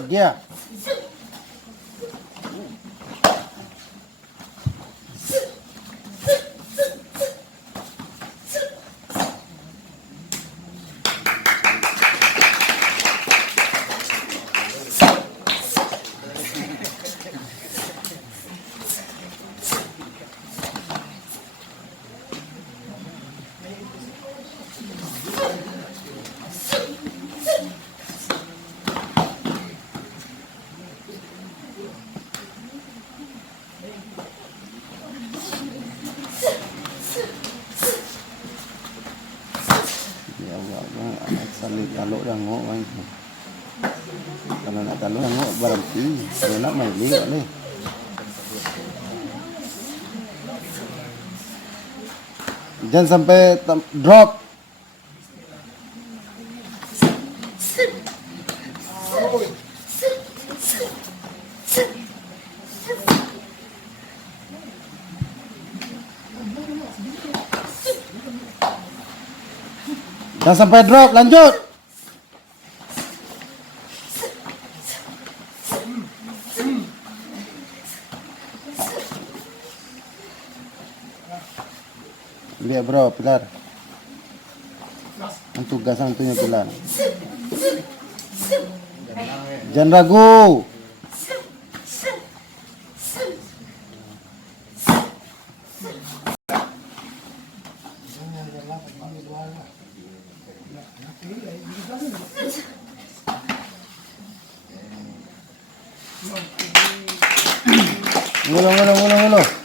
bahagia. Ya Allah, anak salih taluk dah ngok kan. Kalau nak taluk dah ngok berhenti. Kalau nak main lihat ni. Jangan sampai drop. Jangan sampai drop, lanjut. Lihat bro, Pilar. Tugas santunya Pilar. Jangan ragu. Ngulung.